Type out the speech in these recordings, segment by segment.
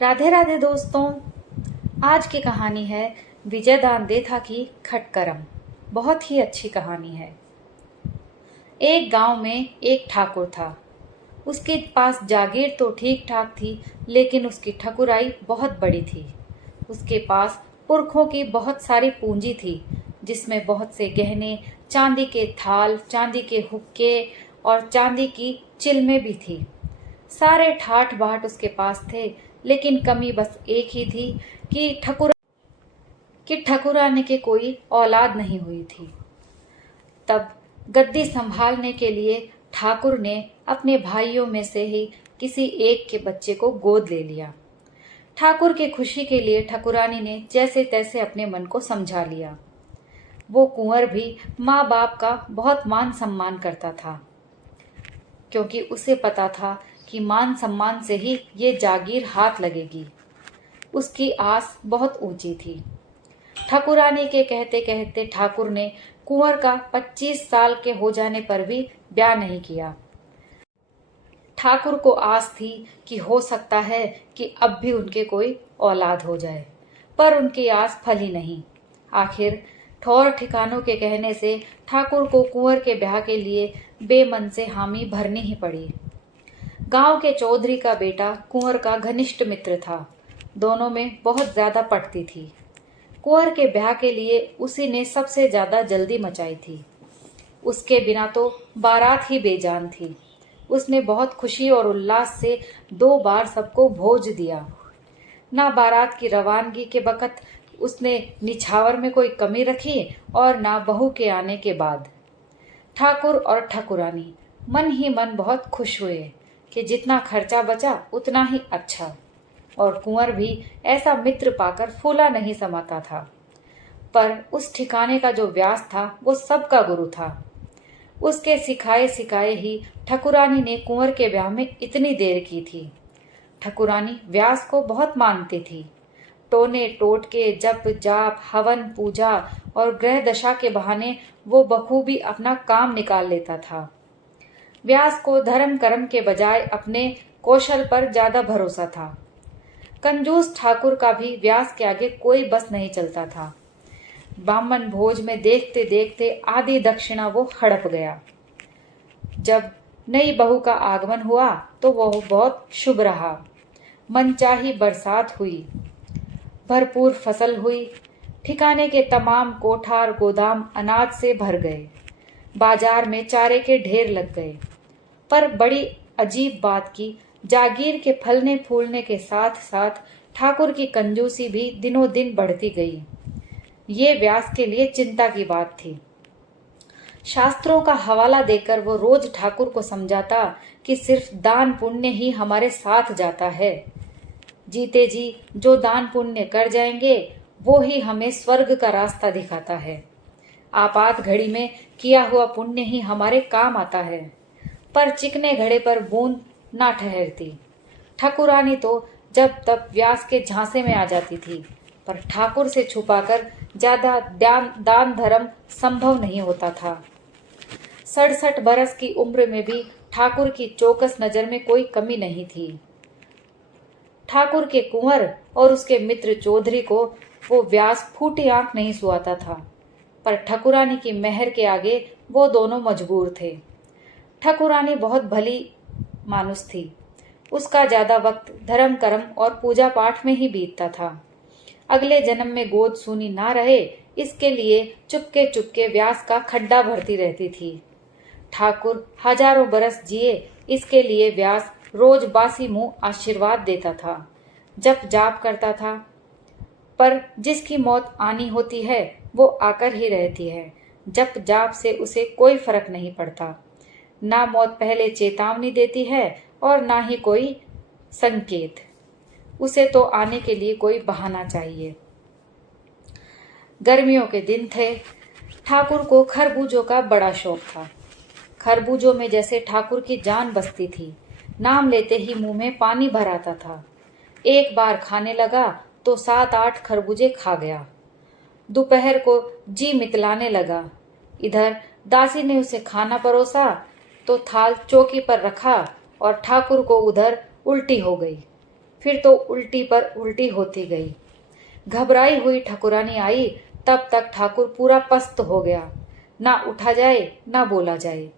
राधे राधे दोस्तों। आज की कहानी है विजय दांदेथा की खटकरम। बहुत ही अच्छी कहानी है। एक गांव में एक ठाकुर था। उसके पास जागीर तो ठीक ठाक थी, लेकिन उसकी ठकुराई बहुत बड़ी थी। उसके पास पुरखों की बहुत सारी पूंजी थी, जिसमें बहुत से गहने, चांदी के थाल, चांदी के हुक्के और चांदी की चिलमें भी थी। सारे ठाठ बाट उसके पास थे, लेकिन कमी बस एक ही थी कि ठकुराने के कोई औलाद नहीं हुई थी। तब गद्दी संभालने के लिए ठाकुर ने अपने भाइयों में से ही किसी एक के बच्चे को गोद ले लिया। ठाकुर की खुशी के लिए ठकुरानी ने जैसे तैसे अपने मन को समझा लिया। वो कुंवर भी माँ बाप का बहुत मान सम्मान करता था, क्योंकि उसे पता था कि मान सम्मान से ही ये जागीर हाथ लगेगी। उसकी आस बहुत ऊंची थी। ठकुरानी के कहते कहते ठाकुर ने कुंवर का 25 साल के हो जाने पर भी ब्याह नहीं किया। ठाकुर को आस थी कि हो सकता है कि अब भी उनके कोई औलाद हो जाए, पर उनकी आस फली नहीं। आखिर ठौर ठिकानों के कहने से ठाकुर को कुंवर के ब्याह के लिए बेमन से हामी भरनी ही पड़ी। गांव के चौधरी का बेटा कुंवर का घनिष्ठ मित्र था। दोनों में बहुत ज्यादा पटती थी। कुंवर के ब्याह के लिए उसी ने सबसे ज्यादा जल्दी मचाई थी। उसके बिना तो बारात ही बेजान थी। उसने बहुत खुशी और उल्लास से 2 बार सबको भोज दिया। ना बारात की रवानगी के वक़्त उसने निछावर में कोई कमी रखी और ना बहू के आने के बाद। ठाकुर और ठकुरानी मन ही मन बहुत खुश हुए कि जितना खर्चा बचा उतना ही अच्छा, और कुंवर भी ऐसा मित्र पाकर फूला नहीं समाता था। पर उस ठिकाने का जो व्यास था वो सबका गुरु था। उसके सिखाए सिखाए ही ठकुरानी ने कुंवर के ब्याह में इतनी देर की थी। ठकुरानी व्यास को बहुत मानती थी। टोने टोटके, जप जाप, हवन पूजा और ग्रह दशा के बहाने वो बखूबी अपना काम निकाल लेता था। व्यास को धर्म कर्म के बजाय अपने कौशल पर ज्यादा भरोसा था। कंजूस ठाकुर का भी व्यास के आगे कोई बस नहीं चलता था। ब्राह्मण भोज में देखते देखते आधी दक्षिणा वो हड़प गया। जब नई बहू का आगमन हुआ तो वह बहुत शुभ रहा। मनचाही बरसात हुई, भरपूर फसल हुई। ठिकाने के तमाम कोठार गोदाम अनाज से भर गए। बाजार में चारे के ढेर लग गए। पर बड़ी अजीब बात की, जागीर के फलने फूलने के साथ साथ ठाकुर की कंजूसी भी दिनों दिन बढ़ती गई। ये व्यास के लिए चिंता की बात थी। शास्त्रों का हवाला देकर वो रोज ठाकुर को समझाता कि सिर्फ दान पुण्य ही हमारे साथ जाता है। जीते जी जो दान पुण्य कर जाएंगे वो ही हमें स्वर्ग का रास्ता दिखाता है। आपात घड़ी में किया हुआ पुण्य ही हमारे काम आता है। पर चिकने घड़े पर बूंद ना ठहरती। ठकुरानी तो जब तब व्यास के झांसे में आ जाती थी, पर ठाकुर से छुपाकर ज्यादा दान धर्म संभव नहीं होता था। 67 बरस की उम्र में भी ठाकुर की चौकस नजर में कोई कमी नहीं थी। ठाकुर के कुंवर और उसके मित्र चौधरी को वो व्यास फूटी आंख नहीं सुहाता था, पर ठकुरानी की मेहर के आगे वो दोनों मजबूर थे। ठकुरानी बहुत भली मानुस थी। उसका ज्यादा वक्त धर्म कर्म और पूजा पाठ में ही बीतता था। अगले जन्म में गोद सूनी ना रहे, इसके लिए चुपके चुपके व्यास का खड्डा भरती रहती थी। ठाकुर हजारों बरस जिए, इसके लिए व्यास रोज बासी मुंह आशीर्वाद देता था, जप जाप करता था। पर जिसकी मौत आनी होती है वो आकर ही रहती है। जप जाप से उसे कोई फर्क नहीं पड़ता। ना मौत पहले चेतावनी देती है और ना ही कोई संकेत। उसे तो आने के लिए कोई बहाना चाहिए। गर्मियों के दिन थे। ठाकुर को खरबूजों का बड़ा शौक था। खरबूजों में जैसे ठाकुर की जान बसती थी। नाम लेते ही मुंह में पानी भर आता था। एक बार खाने लगा तो 7-8 खरबूजे खा गया। दोपहर को जी मितलाने लगा। इधर दासी ने उसे खाना परोसा तो थाल चौकी पर रखा और ठाकुर को उधर उल्टी हो गई। फिर तो उल्टी पर उल्टी होती गई। घबराई हुई ठकुरानी आई तब तक ठाकुर पूरा पस्त हो गया। ना उठा जाए ना बोला जाए,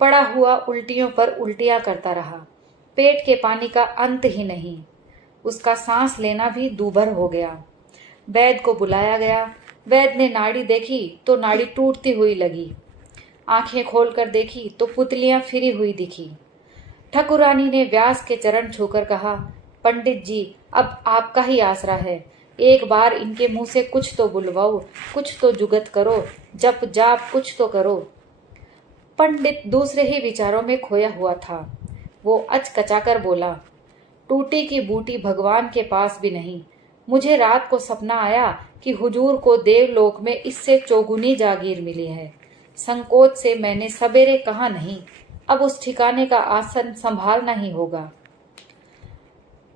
पड़ा हुआ उल्टियों पर उल्टियां करता रहा। पेट के पानी का अंत ही नहीं, उसका सांस लेना भी दूभर हो गया। वैद्य को बुलाया गया। वैद्य ने नाड़ी देखी तो नाड़ी टूटती हुई लगी। आंखें खोलकर देखी तो पुतलियां फिरी हुई दिखी। ठकुरानी ने व्यास के चरण छूकर कहा, पंडित जी, अब आपका ही आसरा है। एक बार इनके मुंह से कुछ तो बुलवाओ, कुछ तो जुगत करो, जप जाप कुछ तो करो। पंडित दूसरे ही विचारों में खोया हुआ था। वो अचकचाकर बोला, टूटी की बूटी भगवान के पास भी नहीं। मुझे रात को सपना आया कि हुजूर को देवलोक में इससे चौगुनी जागीर मिली है। संकोच से मैंने सवेरे कहा नहीं, अब उस ठिकाने का आसन संभालना ही होगा।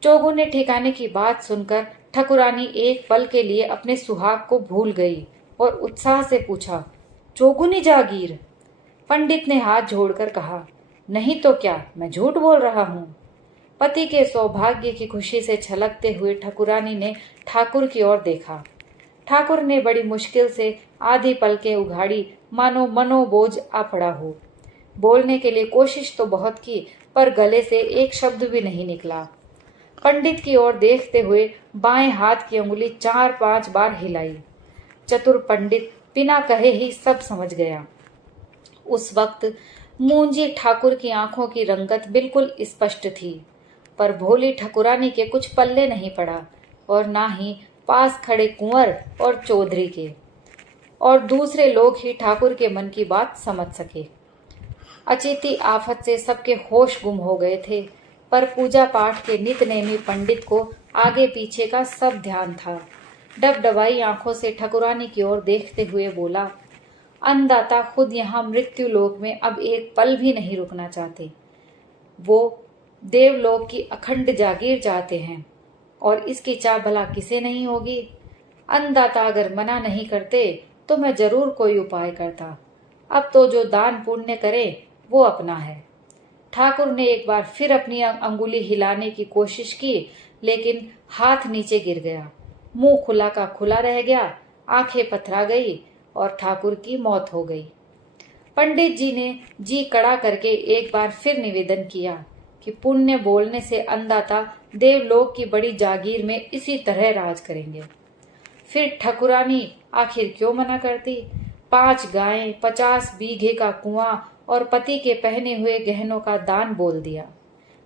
चौगुने ठिकाने की बात सुनकर ठकुरानी एक पल के लिए अपने सुहाग को भूल गई और उत्साह से पूछा, चौगुनी जागीर? पंडित ने हाथ जोड़कर कहा, नहीं तो क्या, मैं झूठ बोल रहा हूँ। पति के सौभाग्य की खुशी से छलकते हुए ठकुरानी ने ठाकुर की ओर देखा। ठाकुर ने बड़ी मुश्किल से आधी पलकें उघाड़ी, मानो मनोबोझ आ पड़ा हो। बोलने के लिए कोशिश तो बहुत की, पर गले से एक शब्द भी नहीं निकला। पंडित की ओर देखते हुए बाएं हाथ की अंगुली 4-5 बार हिलाई। चतुर पंडित बिना कहे ही सब समझ गया। उस वक्त मूंजी ठाकुर की आंखों की रंगत बिल्कुल स्पष्ट थी, पर भोली ठकुरानी के कुछ पल्ले नहीं पड़ा, और ना ही पास खड़े कुंवर और चौधरी के, और दूसरे लोग ही ठाकुर के मन की बात समझ सके। अचिंती आफत से सबके होश गुम हो गए थे, पर पूजा पाठ के नितनेमी पंडित को आगे पीछे का सब ध्यान था। डबडबाई आंखों से ठकुरानी की ओर देखते हुए बोला, अन्नदाता खुद यहाँ मृत्यु लोक में अब एक पल भी नहीं रुकना चाहते। वो देवलोक की अखंड जागीर चाहते हैं, और इसकी चाह भला किसे नहीं होगी। अन्नदाता अगर मना नहीं करते तो मैं जरूर कोई उपाय करता। अब तो जो दान पुण्य करे वो अपना है। ठाकुर ने एक बार फिर अपनी अंगुली हिलाने की कोशिश की, लेकिन हाथ नीचे गिर गया। मुंह खुला का खुला रह गया, आंखें पथरा गई और ठाकुर की मौत हो गई। पंडित जी ने जी कड़ा करके एक बार फिर निवेदन किया कि पुण्य बोलने से अन्नदाता देवलोक की बड़ी जागीर में इसी तरह राज करेंगे। फिर ठकुरानी आखिर क्यों मना करती। 5 गायें, 50 बीघे का कुआं और पति के पहने हुए गहनों का दान बोल दिया।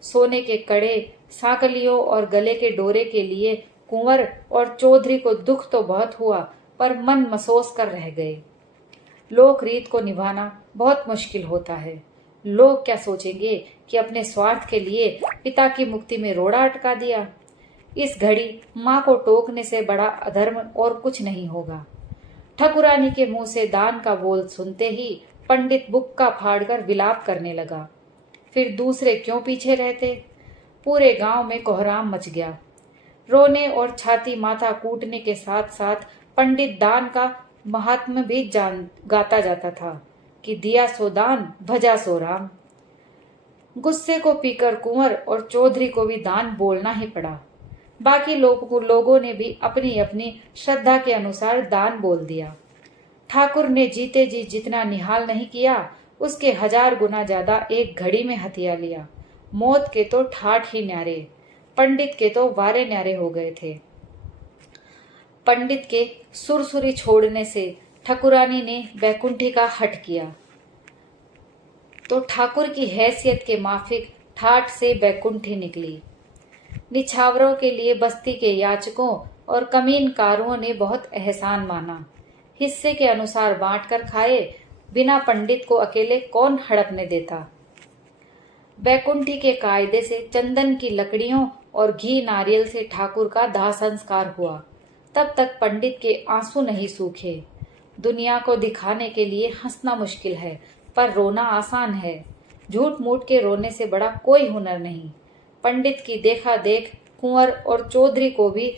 सोने के कड़े, सांकलियों और गले के डोरे के लिए कुंवर और चौधरी को दुख तो बहुत हुआ, पर मन मसोस कर रह गए। लोक रीत को निभाना बहुत मुश्किल होता है। लोग क्या सोचेंगे कि अपने स्वार्थ के लिए पिता की मुक्ति में रोड़ा अटका दिया। इस घड़ी माँ को टोकने से बड़ा अधर्म और कुछ नहीं होगा। ठकुरानी के मुंह से दान का बोल सुनते ही पंडित बुक्का फाड़कर विलाप करने लगा। फिर दूसरे क्यों पीछे रहते। पूरे गांव में कोहराम मच गया। रोने और छाती माथा कूटने के साथ साथ पंडित दान का महात्म्य भी गाता जाता था कि दिया सो दान, भजा सो राम। गुस्से को पीकर कुंवर और चौधरी को भी दान बोलना ही पड़ा। बाकी लोगों ने भी अपनी अपनी श्रद्धा के अनुसार दान बोल दिया। ठाकुर ने जीते जी जितना निहाल नहीं किया, उसके 1000 गुना ज्यादा एक घड़ी में हथिया लिया। मौत के तो ठाठ ही न्यारे, पंडित के तो वारे न्यारे हो गए थे। पंडित के सुरसुरी छोड़ने से ठकुरानी ने बैकुंठी का हट किया, तो ठाकुर की हैसियत के माफिक ठाठ से बैकुंठी निकली। निछावरों के लिए बस्ती के याचकों और कमीनकारों ने बहुत एहसान माना। हिस्से के अनुसार बांटकर खाए, बिना पंडित को अकेले कौन हड़पने देता। बैकुंठी के कायदे से चंदन की लकड़ियों और घी नारियल से ठाकुर का दाह संस्कार हुआ। तब तक पंडित के आंसू नहीं सूखे। दुनिया को दिखाने के लिए हंसना मुश्किल है, पर रोना आसान है। झूठ मूठ के रोने से बड़ा कोई हुनर नहीं। पंडित की देखा देख कुंवर और चौधरी को भी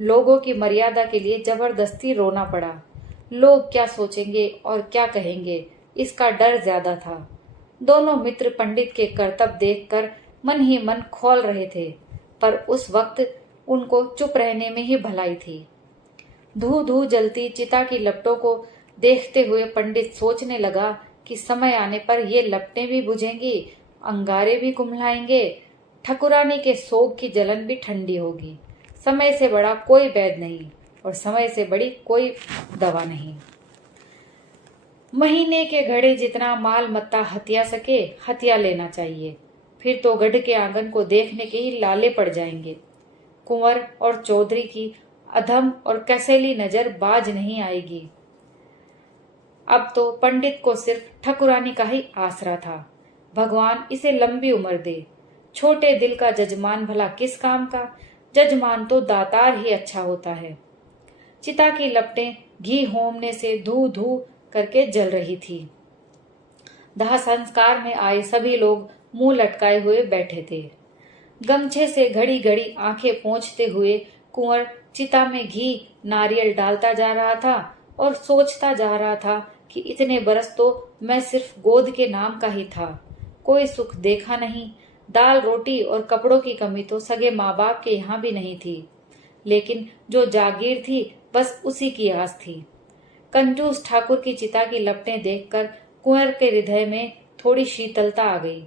लोगों की मर्यादा के लिए जबरदस्ती रोना पड़ा। लोग क्या सोचेंगे और क्या कहेंगे, इसका डर ज्यादा था। दोनों मित्र पंडित के करतब देखकर मन ही मन खौल रहे थे, पर उस वक्त उनको चुप रहने में ही भलाई थी। धू धू जलती चिता की लपटों को देखते हुए पंडित सोचने लगा कि समय आने पर ये लपटें भी बुझेंगी, अंगारे भी कुम्हलाएंगे, ठकुरानी के सोग की जलन भी ठंडी होगी। समय से बड़ा कोई वैद्य नहीं और समय से बड़ी कोई दवा नहीं। महीने के घड़े जितना माल मत्ता हथिया सके हथिया लेना चाहिए, फिर तो गढ़ के आंगन को देखने के ही लाले पड़ जाएंगे। कुंवर और चौधरी की अधम और कसैली नजर बाज नहीं आएगी। अब तो पंडित को सिर्फ ठकुरानी का ही आसरा था। भगवान इसे लंबी उम्र दे। छोटे दिल का जजमान भला किस काम का, जजमान तो दातार ही अच्छा होता है। चिता की लपटें घी होमने से धू धू करके जल रही थी। दाह संस्कार में आए सभी लोग मुंह लटकाए हुए बैठे थे। गमछे से घड़ी घड़ी आंखें पोंछते हुए कुंवर चिता में घी नारियल डालता जा रहा था और सोचता जा रहा था कि इतने बरस तो मैं सिर्फ गोद के नाम का ही था, कोई सुख देखा नहीं। दाल रोटी और कपड़ों की कमी तो सगे माँ बाप के यहाँ भी नहीं थी, लेकिन जो जागीर थी बस उसी की आस थी। कंजूस ठाकुर की चिता की लपटें देखकर कुंवर के हृदय में थोड़ी शीतलता आ गई।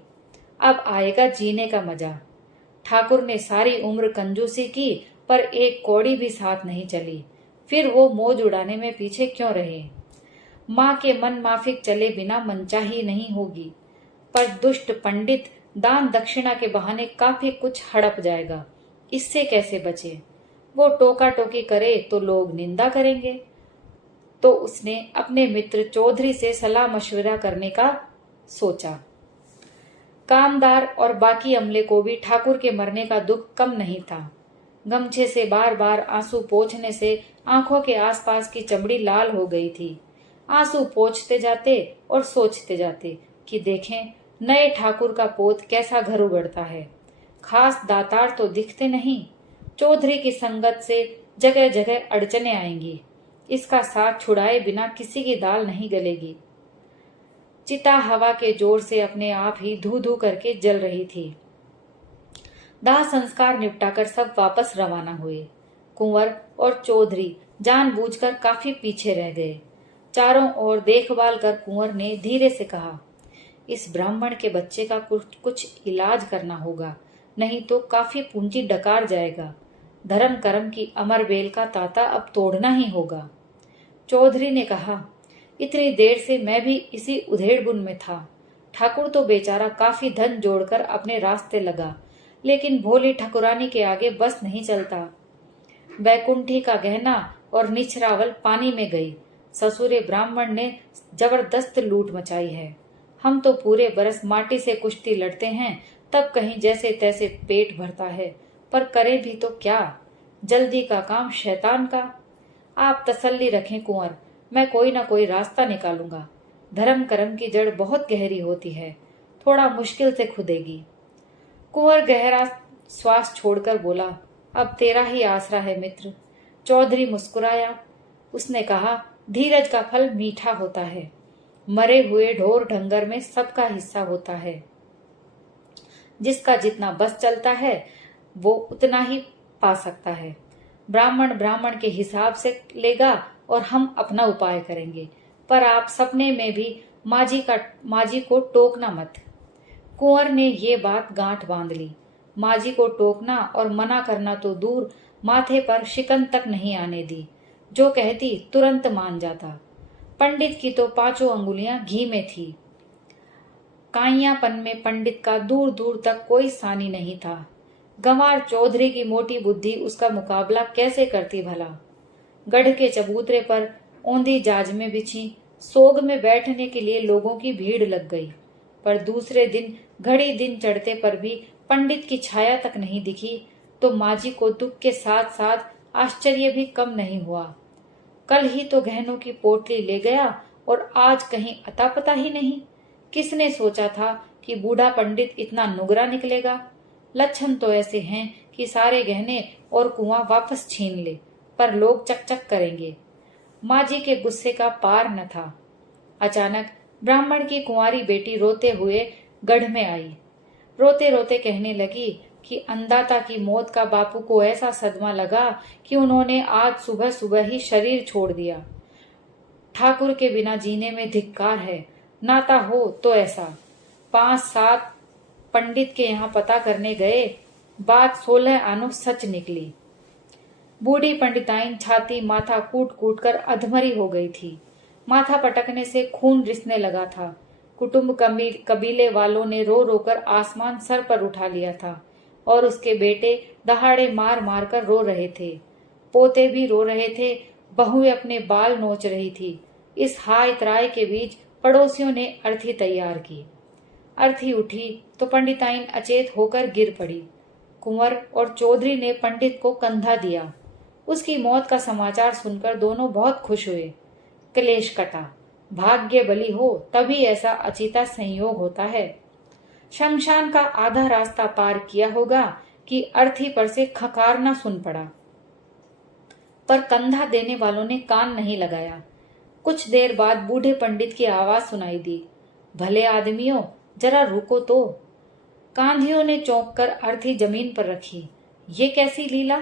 अब आएगा जीने का मजा। ठाकुर ने सारी उम्र कंजूसी की पर एक कौड़ी भी साथ नहीं चली, फिर वो मौज उड़ाने में पीछे क्यों रहे। माँ के मन माफिक चले बिना मनचाही नहीं होगी, पर दुष्ट पंडित दान दक्षिणा के बहाने काफी कुछ हड़प जाएगा, इससे कैसे बचे। वो टोका टोकी करे तो लोग निंदा करेंगे। तो उसने अपने मित्र चौधरी से सलाह मशविरा करने का सोचा। कामदार और बाकी अमले को भी ठाकुर के मरने का दुख कम नहीं था। गमछे से बार बार आंसू पोंछने से आंखों के आसपास की चमड़ी लाल हो गई थी। आंसू पोंछते जाते और सोचते जाते कि देखें नए ठाकुर का पोत कैसा घर उगड़ता है। खास दातार तो दिखते नहीं। चौधरी की संगत से जगह जगह अड़चने आएंगी। इसका साथ छुड़ाए बिना किसी की दाल नहीं गलेगी। चिता हवा के जोर से अपने आप ही धू धू करके जल रही थी। दाह संस्कार निपटाकर सब वापस रवाना हुए। कुंवर और चौधरी जानबूझकर काफी पीछे रह गए। चारों ओर देखभाल कर कुंवर ने धीरे से कहा, इस ब्राह्मण के बच्चे का कुछ इलाज करना होगा, नहीं तो काफी पूंजी डकार जाएगा। धर्म कर्म की अमर बेल का तांता अब तोड़ना ही होगा। चौधरी ने कहा, इतनी देर से मैं भी इसी उधेड़ बुन में था। ठाकुर तो बेचारा काफी धन जोड़कर अपने रास्ते लगा, लेकिन भोली ठकुरानी के आगे बस नहीं चलता। बैकुंठी का गहना और निछरावल पानी में गई। ससुरे ब्राह्मण ने जबरदस्त लूट मचाई है। हम तो पूरे बरस माटी से कुश्ती लड़ते हैं, तब कहीं जैसे तैसे पेट भरता है, पर करें भी तो क्या। जल्दी का काम शैतान का। आप तसल्ली रखें कुंवर, मैं कोई ना कोई रास्ता निकालूंगा। धर्म कर्म की जड़ बहुत गहरी होती है, थोड़ा मुश्किल से खुदेगी। कुंवर गहरा श्वास छोड़कर बोला, अब तेरा ही आसरा है मित्र। चौधरी मुस्कुराया। उसने कहा, धीरज का फल मीठा होता है। मरे हुए ढोर ढंगर में सबका हिस्सा होता है। जिसका जितना बस चलता है वो उतना ही पा सकता है। ब्राह्मण ब्राह्मण के हिसाब से लेगा और हम अपना उपाय करेंगे, पर आप सपने में भी माजी को टोकना मत। कुंवर ने ये बात गांठ बांध ली। माजी को टोकना और मना करना तो दूर, माथे पर शिकन तक नहीं आने दी। जो कहती तुरंत मान जाता। पंडित की तो 5 अंगुलियां घी में थी। काइयापन में पंडित का दूर दूर तक कोई सानी नहीं था। गंवार चौधरी की मोटी बुद्धि उसका मुकाबला कैसे करती भला। गढ़ के चबूतरे पर औंधी जाजमें बिछी, सोग में बैठने के लिए लोगों की भीड़ लग गई, पर दूसरे दिन घड़ी दिन चढ़ते पर भी पंडित की छाया तक नहीं दिखी, तो माजी को दुख के साथ साथ आश्चर्य भी कम नहीं हुआ। कल ही तो गहनों की पोटली ले गया और आज कहीं अता पता ही नहीं। किसने सोचा था कि बूढ़ा पंडित इतना नुगरा निकलेगा। लक्षण तो ऐसे हैं कि सारे गहने और कुआं वापस छीन ले, पर लोग चकचक करेंगे। माजी के गुस्से का पार न था। अचानक ब्राह्मण की कुंवारी बेटी रोते हुए गढ़ में आई। रोते रोते कहने लगी, कि अंदाता की मौत का बापू को ऐसा सदमा लगा कि उन्होंने आज सुबह सुबह ही शरीर छोड़ दिया। ठाकुर के बिना जीने में धिक्कार है, नाता हो तो ऐसा। 5-7 पंडित के यहाँ पता करने गए, बात 16 आनो सच निकली। बूढ़ी पंडिताइन छाती माथा कूट कूट कर अधमरी हो गई थी। माथा पटकने से खून रिसने लगा था। कुटुंब कबीले वालों ने रो रो कर आसमान सर पर उठा लिया था और उसके बेटे दहाड़े मार मार कर रो रहे थे। पोते भी रो रहे थे, बहुएं अपने बाल नोच रही थी। इस हाय त्राय के बीच पड़ोसियों ने अर्थी तैयार की। अर्थी उठी तो पंडिताइन अचेत होकर गिर पड़ी। कुंवर और चौधरी ने पंडित को कंधा दिया। उसकी मौत का समाचार सुनकर दोनों बहुत खुश हुए। क्लेश कटा। भाग्य बली हो तभी ऐसा अचिता संयोग होता है। शमशान का आधा रास्ता पार किया होगा कि अर्थी पर से खकारना सुन पड़ा, पर कंधा देने वालों ने कान नहीं लगाया। कुछ देर बाद बूढ़े पंडित की आवाज सुनाई दी, भले आदमियों जरा रुको तो। कांधियों ने चौंक कर अर्थी जमीन पर रखी। ये कैसी लीला?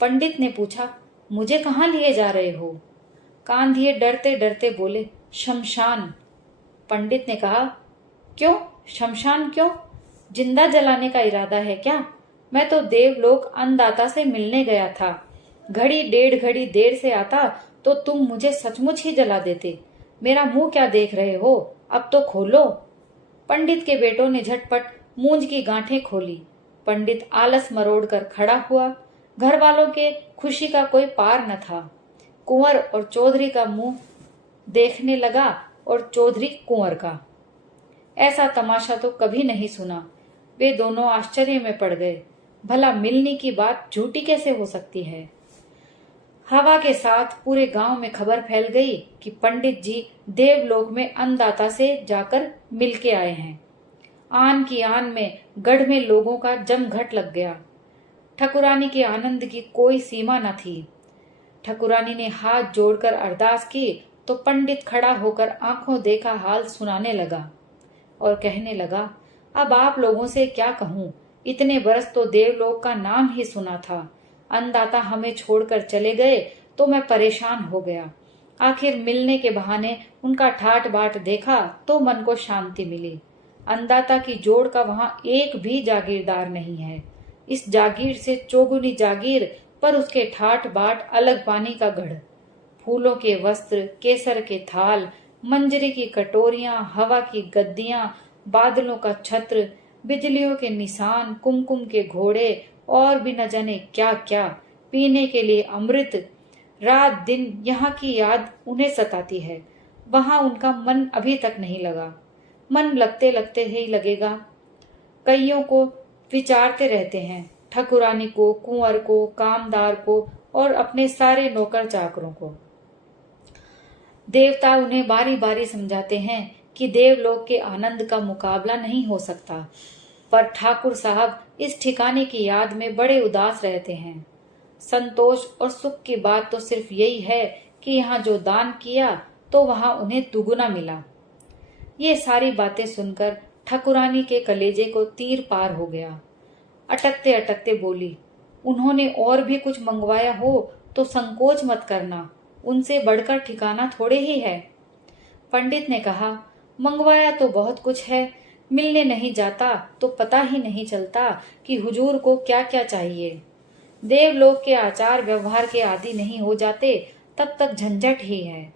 पंडित ने पूछा। मुझे कहाँ लिए जा रहे हो? कांधिये डरते डरते बोले, शमशान। पंडित ने कहा, क्यों शमशान क्यों? जिंदा जलाने का इरादा है क्या? मैं तो देवलोक अन्नदाता से मिलने गया था। घड़ी 1.5 घड़ी देर से आता तो तुम मुझे सचमुच ही जला देते। मेरा मुंह क्या देख रहे हो? अब तो खोलो। पंडित के बेटों ने झटपट मूंज की गांठें खोली। पंडित आलस मरोड़ कर खड़ा हुआ। घर वालों के खुशी का कोई पार न था। कुंवर और चौधरी का मुंह देखने लगा और चौधरी कुंवर का। ऐसा तमाशा तो कभी नहीं सुना। वे दोनों आश्चर्य में पड़ गए। भला मिलने की बात झूठी कैसे हो सकती है? हवा के साथ पूरे गांव में खबर फैल गई कि पंडित जी देवलोक में अन्नदाता से जाकर मिल के आए हैं। आन की आन में गढ़ में लोगों का जमघट लग गया। ठकुरानी के आनंद की कोई सीमा न थी। ठकुरानी ने हाथ जोड़कर अरदास की तो पंडित खड़ा होकर आंखों देखा हाल सुनाने लगा और कहने लगा, अब आप लोगों से क्या कहूँ, इतने बरस तो देवलोक का नाम ही सुना था। अन्नदाता हमें छोड़कर चले गए तो मैं परेशान हो गया। आखिर मिलने के बहाने उनका ठाट बाट देखा तो मन को शांति मिली। अन्नदाता की जोड़ का वहां एक भी जागीरदार नहीं है। इस जागीर से चौगुनी जागीर, पर उसके ठाट बाट अलग पानी का गढ़। फूलों के वस्त्र, केसर के थाल, मंजरी की कटोरियां, हवा की गद्दियां, बादलों का छत्र, बिजलियों के निशान, कुमकुम के घोड़े और भी न जाने क्या क्या, पीने के लिए अमृत। रात दिन यहाँ की याद उन्हें सताती है। वहां उनका मन अभी तक नहीं लगा। मन लगते लगते ही लगेगा। कईयों को विचारते रहते हैं, ठकुरानी को, कुंवर को, कामदार को और अपने सारे नौकर चाकरों को। देवता उन्हें बारी बारी समझाते हैं कि देवलोक के आनंद का मुकाबला नहीं हो सकता, पर ठाकुर साहब इस ठिकाने की याद में बड़े उदास रहते हैं। संतोष और सुख की बात तो सिर्फ यही है कि यहाँ जो दान किया तो वहां उन्हें दुगुना मिला। ये सारी बातें सुनकर ठकुरानी के कलेजे को तीर पार हो गया। अटकते अटकते बोली, उन्होंने और भी कुछ मंगवाया हो तो संकोच मत करना, उनसे बढ़कर ठिकाना थोड़े ही है। पंडित ने कहा, मंगवाया तो बहुत कुछ है, मिलने नहीं जाता तो पता ही नहीं चलता कि हुजूर को क्या क्या चाहिए। देवलोक के आचार व्यवहार के आदि नहीं हो जाते तब तक झंझट ही है।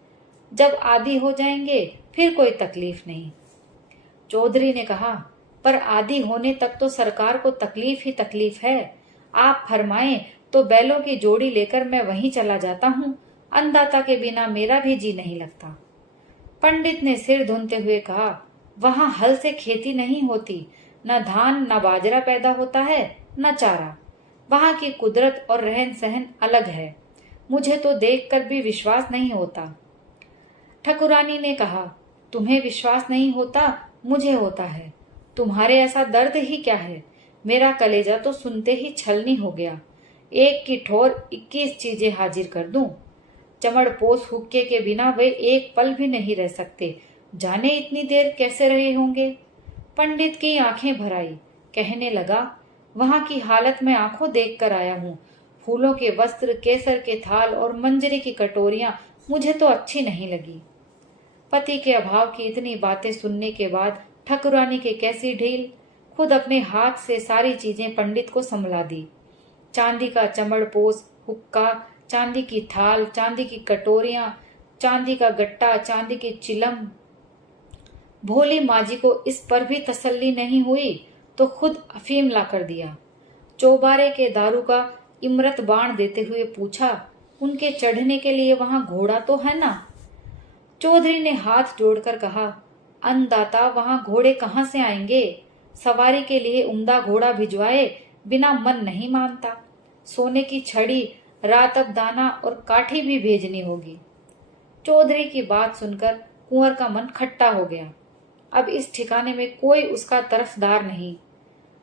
जब आदि हो जाएंगे फिर कोई तकलीफ नहीं। चौधरी ने कहा, पर आदि होने तक तो सरकार को तकलीफ ही तकलीफ है। आप फरमाएं तो बैलों की जोड़ी लेकर मैं वहीं चला जाता हूँ। अन्नदाता के बिना मेरा भी जी नहीं लगता। पंडित ने सिर धुनते हुए कहा, वहां हल से खेती नहीं होती, न धान न बाजरा पैदा होता है न चारा। वहां की कुदरत और रहन सहन अलग है। मुझे तो देखकर भी विश्वास नहीं होता। ठकुरानी ने कहा, तुम्हें विश्वास नहीं होता, मुझे होता है। तुम्हारे ऐसा दर्द ही क्या है? मेरा कलेजा तो सुनते ही छलनी हो गया। एक की ठोर 21 चीजें हाजिर कर दूं। चमड़ पोस हुक्के के बिना वे एक पल भी नहीं रह सकते। जाने इतनी देर कैसे रहे होंगे। पंडित की आंखें भर आई। कहने लगा, वहां की हालत मैं आंखों देख कर आया हूँ। फूलों के वस्त्र, केसर के थाल और मंजरी की कटोरियां मुझे तो अच्छी नहीं लगी। पति के अभाव की इतनी बातें सुनने के बाद ठकुरानी की कैसी ढील, खुद अपने हाथ से सारी चीजें पंडित को संभला दी। चांदी का चमड़पोश, हुक्का, चांदी की थाल, चांदी की कटोरियां, चांदी का गट्टा, चांदी की चिलम। भोली माँ जी को इस पर भी तसल्ली नहीं हुई तो खुद अफीम ला कर दिया। चौबारे के दारू का इमरत बाण देते हुए पूछा, उनके चढ़ने के लिए वहां घोड़ा तो है ना? चौधरी ने हाथ जोड़कर कहा, अन्नदाता, वहां घोड़े कहाँ से आएंगे? सवारी के लिए उम्दा घोड़ा भिजवाए बिना मन नहीं मानता। सोने की छड़ी, रातब दाना और काठी भी भेजनी होगी। चौधरी की बात सुनकर कुंवर का मन खट्टा हो गया। अब इस ठिकाने में कोई उसका तरफदार नहीं।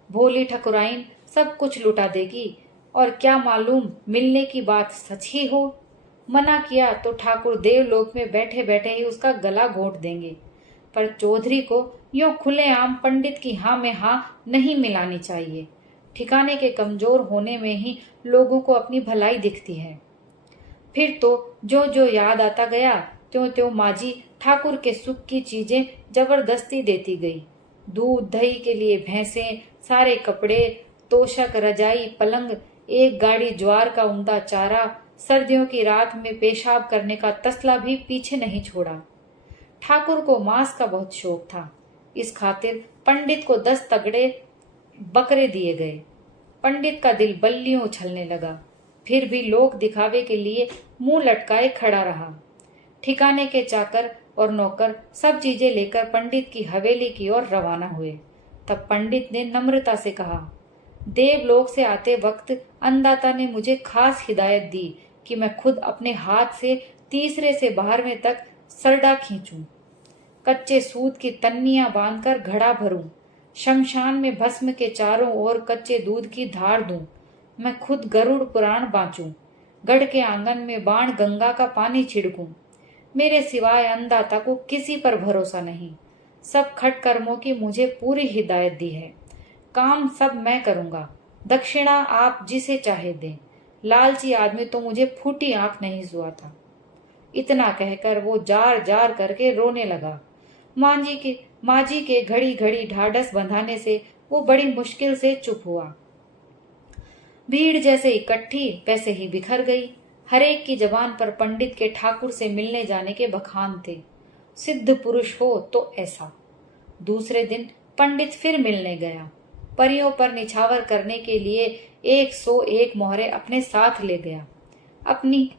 भोली ठकुराइन सब कुछ लुटा देगी और क्या मालूम मिलने की बात सच ही हो। मना किया तो ठाकुर देवलोक में बैठे बैठे ही उसका गला घोंट देंगे। पर चौधरी को यूं खुलेआम पंडित की हाँ में हाँ नहीं मिलानी चाहिए। ठिकाने के कमजोर होने में ही लोगों को अपनी भलाई दिखती है। फिर तो जो जो याद आता गया त्यों त्यों माजी ठाकुर के सुख की चीजें जबरदस्ती देती गई। दूध दही के लिए भैंसें, सारे कपड़े, तोशक, रजाई, पलंग, एक गाड़ी ज्वार का उम्दा चारा, सर्दियों की रात में पेशाब करने का तसला भी पीछे नहीं छोड़ा। ठाकुर को मांस का बहुत शौक था। इस खातिर पंडित को 10 तगड़े बकरे दिए गए। पंडित का दिल बल्लियों उछलने लगा, फिर भी लोक दिखावे के लिए मुंह लटकाए खड़ा रहा। ठिकाने के चाकर और नौकर सब चीजें लेकर पंडित की हवेली की ओर रवाना हुए। तब पंडित ने नम्रता से कहा, देवलोक से आते वक्त अन्नदाता ने मुझे खास हिदायत दी कि मैं खुद अपने हाथ से तीसरे से 12वें तक सरडा खींचूं, कच्चे सूत की तन्नियां बांधकर घड़ा भरूं, शमशान में भस्म के चारों ओर कच्चे दूध की धार दूं, मैं खुद गरुड़ पुराण बांचूं, गढ़ के आंगन में बाण गंगा का पानी छिड़कूं। मेरे सिवाय अन्नदाता को किसी पर भरोसा नहीं। सब खट कर्मों की मुझे पूरी हिदायत दी है। काम सब मैं करूंगा, दक्षिणा आप जिसे चाहे दें। लालची आदमी तो मुझे फूटी आंख नहीं सुआ था। इतना कहकर वो जार जार करके रोने लगा। माँ जी के घड़ी घड़ी ढाढ़स बंधाने से वो बड़ी मुश्किल से चुप हुआ। भीड़ जैसे इकट्ठी वैसे ही बिखर गई। हरेक की जबान पर पंडित के ठाकुर से मिलने जाने के बखान थे। सिद्ध पुरुष हो तो ऐसा। दूसरे दिन पंडित फिर मिलने गया। परियों पर निछावर करने के लिए 101 मोहरे अपने साथ ले गया। अपनी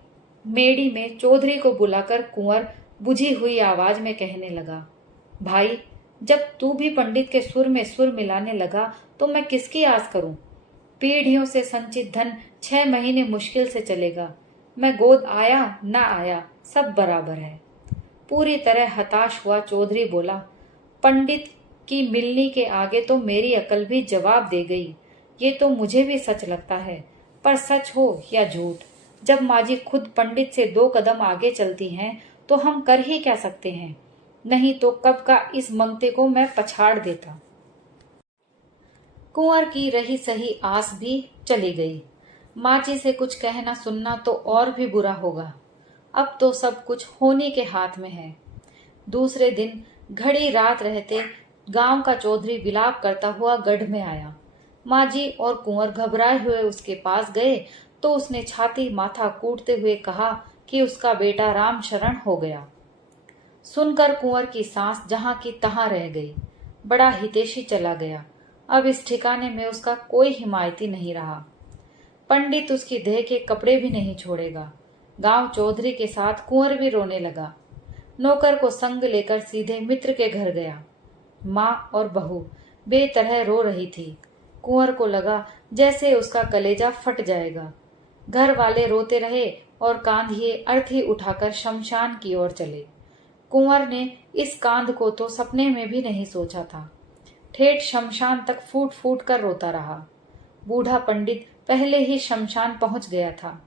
मेड़ी में चौधरी को बुलाकर कुंवर बुझी हुई आवाज में कहने लगा, भाई, जब तू भी पंडित के सुर में सुर मिलाने लगा तो मैं किसकी आस करूं? पीढ़ियों से संचित धन 6 महीने मुश्किल से चलेगा। मैं गोद आया ना आया सब बराबर है। पूरी तरह हताश हुआ चौधरी बोला, पंडित की मिलनी के आगे तो मेरी अकल भी जवाब दे गई। ये तो मुझे भी सच लगता है, पर सच हो या झूठ, जब माजी खुद पंडित से 2 कदम आगे चलती हैं तो हम कर ही क्या सकते हैं। नहीं तो कब का इस मंगते को मैं पछाड़ देता। कुंवर की रही सही आस भी चली गई। माची से कुछ कहना सुनना तो और भी बुरा होगा। अब तो सब कुछ होने के हाथ में है। दूसरे दिन घड़ी रात रहते गांव का चौधरी विलाप करता हुआ गढ़ में आया। माजी और कुंवर घबराए हुए उसके पास गए तो उसने छाती माथा कूटते हुए कहा कि उसका बेटा राम शरण हो गया। सुनकर कुंवर की सांस जहां की तहां रह गई। बड़ा हितैषी चला गया। अब इस ठिकाने में उसका कोई हिमायती नहीं रहा। पंडित उसकी देह के कपड़े भी नहीं छोड़ेगा। गांव चौधरी के साथ कुंवर भी रोने लगा। नौकर को संग लेकर सीधे मित्र के घर गया। माँ और बहू बेतरह रो रही थी। कुंवर को लगा जैसे उसका कलेजा फट जाएगा। घर वाले रोते रहे और कांधिए अर्थी उठाकर शमशान की ओर चले। कुंवर ने इस कांध को तो सपने में भी नहीं सोचा था। ठेठ शमशान तक फूट फूट कर रोता रहा। बूढ़ा पंडित पहले ही शमशान पहुंच गया था।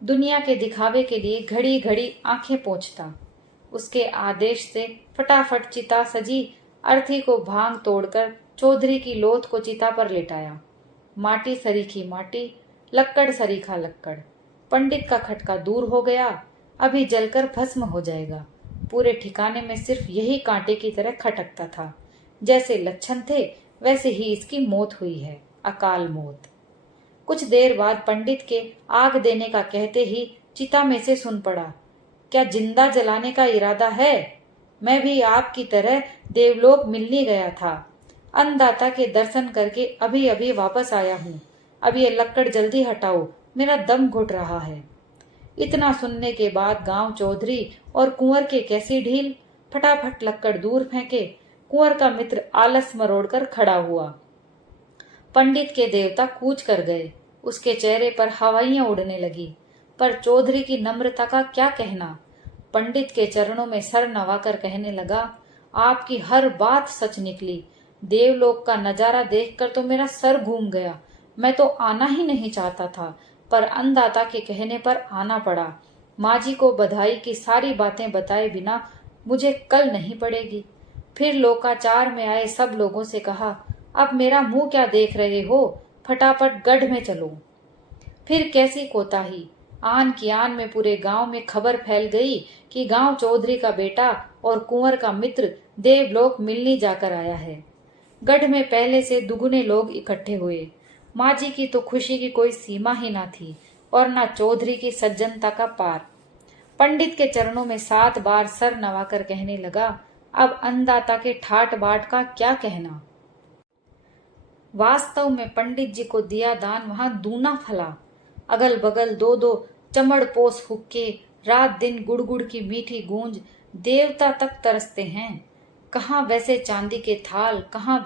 दुनिया के दिखावे के लिए घड़ी घड़ी आंखें पोंछता। उसके आदेश से फटाफट चिता सजी। अर्थी को भांग तोड़कर चौधरी की लोथ को चिता पर लेटाया। माटी सरीखी माटी, लक्कड़ सरीखा लक्कड़। पंडित का खटका दूर हो गया, अभी जलकर भस्म हो जाएगा। पूरे ठिकाने में सिर्फ यही कांटे की तरह खटकता था। जैसे लक्षण थे वैसे ही इसकी मौत हुई है, अकाल मौत। कुछ देर बाद पंडित के आग देने का कहते ही चिता में से सुन पड़ा, क्या जिंदा जलाने का इरादा है? मैं भी आपकी तरह देवलोक मिलने गया था। अन्नदाता के दर्शन करके अभी अभी वापस आया हूँ। अब ये लक्कड़ जल्दी हटाओ, मेरा दम घुट रहा है। इतना सुनने के बाद गांव चौधरी और कुंवर के कैसी ढील। फटाफट लक्कड़ दूर फेंके। कुंवर का मित्र आलस मरोड़कर खड़ा हुआ। पंडित के देवता कूच कर गए। उसके चेहरे पर हवाइयां उड़ने लगी। पर चौधरी की नम्रता का क्या कहना। पंडित के चरणों में सर नवाकर कहने लगा, आपकी हर बात सच निकली। देवलोक का नजारा देखकर तो मेरा सर घूम गया। मैं तो आना ही नहीं चाहता था, पर अन्नदाता के कहने पर आना पड़ा। माँ जी को बधाई की सारी बातें बताए बिना मुझे कल नहीं पड़ेगी। फिर लोकाचार में आए सब लोगों से कहा, अब मेरा मुंह क्या देख रहे हो, फटाफट गढ़ में चलो। फिर कैसी कोताही। आन की आन में पूरे गांव में खबर फैल गई कि गांव चौधरी का बेटा और कुंवर का मित्र देवलोक मिलने जाकर आया है। गढ़ में पहले से दुगुने लोग इकट्ठे हुए। माँ जी की तो खुशी की कोई सीमा ही ना थी और ना चौधरी की सज्जनता का पार। पंडित के चरणों में 7 बार सर नवाकर कहने लगा, अब अन्नदाता के ठाट बाट का क्या कहना। वास्तव में पंडित जी को दिया दान वहां दूना फला। अगल बगल 2-2 चमड़ पोस हुक्के, रात दिन गुड़गुड़ की मीठी गूंज, देवता तक तरसते हैं। कहाँ वैसे चांदी के थाल, कहाँ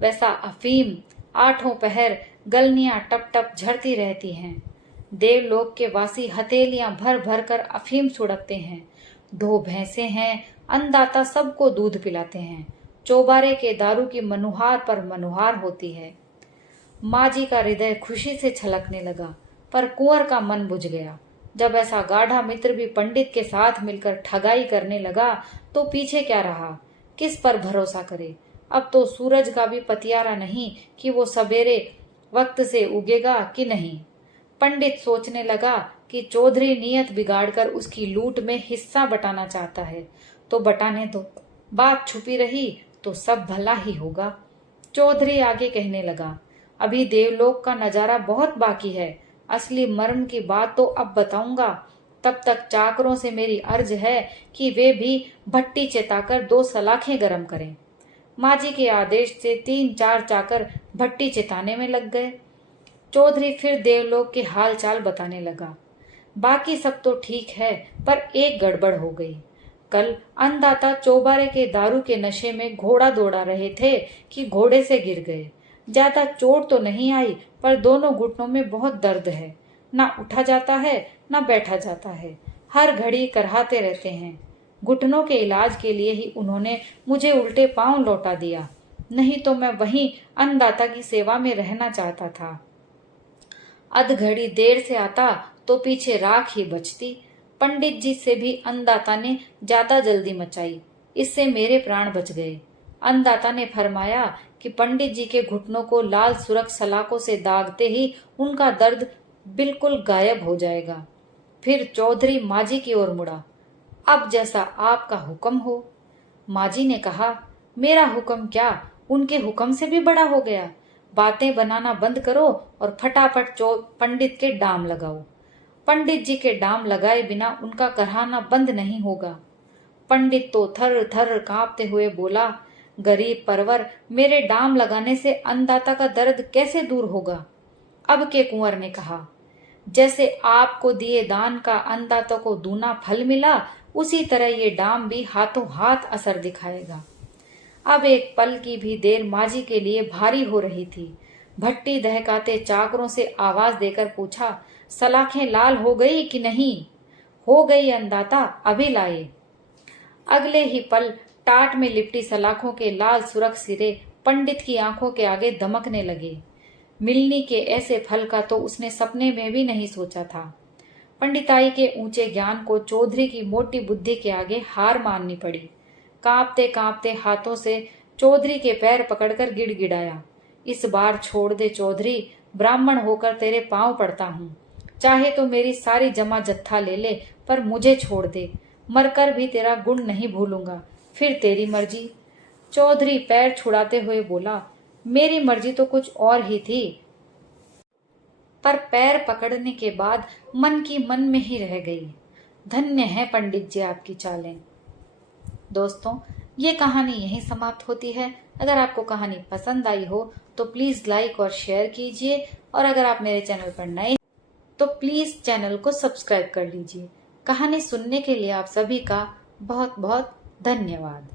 वैसा अफीम। 8 पहर गलनियां टप टप झड़ती रहती हैं। देवलोक के वासी हथेलियां भर भर कर अफीम छुड़कते हैं। 2 भैंसे हैं, अन्नदाता सबको दूध पिलाते हैं। चौबारे के दारू की मनुहार पर मनुहार होती है। माँ जी का हृदय खुशी से छलकने लगा, पर कुंवर का मन बुझ गया। जब ऐसा गाढ़ा मित्र भी पंडित के साथ मिलकर ठगाई करने लगा तो पीछे क्या रहा, किस पर भरोसा करे। अब तो सूरज का भी पतियारा नहीं कि वो सवेरे वक्त से उगेगा कि नहीं। पंडित सोचने लगा कि चौधरी नियत बिगाड़कर उसकी लूट में हिस्सा बटाना चाहता है, तो बटाने दो। बात छुपी रही तो सब भला ही होगा। चौधरी आगे कहने लगा, अभी देवलोक का नजारा बहुत बाकी है। असली मर्म की बात तो अब बताऊंगा। तब तक चाकरों से मेरी अर्ज है कि वे भी भट्टी चिताकर 2 सलाखें गरम करें। माँ जी के आदेश से 3-4 चाकर भट्टी चिताने में लग गए। चौधरी फिर देवलोक के हाल चाल बताने लगा। बाकी सब तो ठीक है, पर एक गड़बड़ हो गई। कल अन्नदाता चौबारे के दारू के नशे में घोड़ा दौड़ा रहे थे कि घोड़े से गिर गए। ज्यादा चोट तो नहीं आई, पर दोनों घुटनों में बहुत दर्द है। ना उठा जाता है ना बैठा जाता है, हर घड़ी करहाते रहते हैं। घुटनों के इलाज के लिए ही उन्होंने मुझे उल्टे पांव लौटा दिया, नहीं तो मैं वहीं अन्नदाता की सेवा में रहना चाहता था। अध घड़ी देर से आता तो पीछे राख ही बचती। पंडित जी से भी अन्नदाता ने ज्यादा जल्दी मचाई, इससे मेरे प्राण बच गए। अन्नदाता ने फरमाया कि पंडित जी के घुटनों को लाल सुरख सलाखों से दागते ही उनका दर्द बिल्कुल गायब हो जाएगा। फिर चौधरी माजी की ओर मुड़ा, अब जैसा आपका हुक्म हो। माजी ने कहा, मेरा हुक्म क्या, उनके हुक्म से भी बड़ा हो गया। बातें बनाना बंद करो और फटाफट पंडित के डाम लगाओ। पंडित जी के डाम लगाए बिना उनका करहाना बंद नहीं होगा। पंडित तो थर थर कांपते हुए बोला, गरीब परवर, मेरे डाम लगाने से अन्नदाता का दर्द कैसे दूर होगा। अब के कुंवर ने कहा, जैसे आपको दिए दान का अन्नदाता को दूना फल मिला, उसी तरह ये डाम भी हाथों हाथ असर दिखाएगा। अब एक पल की भी देर माजी के लिए भारी हो रही थी। भट्टी दहकाते चाकरों से आवाज देकर पूछा, सलाखें लाल हो गई कि नहीं? हो गई अन्नदाता, अभी लाए। अगले ही पल टाट में लिपटी सलाखों के लाल सुरख सिरे पंडित की आंखों के आगे दमकने लगे। मिलनी के ऐसे फल का तो उसने सपने में भी नहीं सोचा था। पंडिताई के ऊंचे ज्ञान को चौधरी की मोटी बुद्धि के आगे हार माननी पड़ी। कांपते कांपते हाथों से चौधरी के पैर पकड़कर गिड़गिड़ाया, इस बार छोड़ दे चौधरी, ब्राह्मण होकर तेरे पांव पड़ता हूँ। चाहे तो मेरी सारी जमा जत्था ले ले, पर मुझे छोड़ दे। मरकर भी तेरा गुण नहीं भूलूंगा, फिर तेरी मर्जी। चौधरी पैर छुड़ाते हुए बोला, मेरी मर्जी तो कुछ और ही थी, पर पैर पकड़ने के बाद मन की मन में ही रह गई। धन्य है पंडित जी आपकी चालें। दोस्तों, ये कहानी यहीं समाप्त होती है। अगर आपको कहानी पसंद आई हो तो प्लीज लाइक और शेयर कीजिए, और अगर आप मेरे चैनल पर नए तो प्लीज चैनल को सब्सक्राइब कर लीजिए। कहानी सुनने के लिए आप सभी का बहुत बहुत धन्यवाद।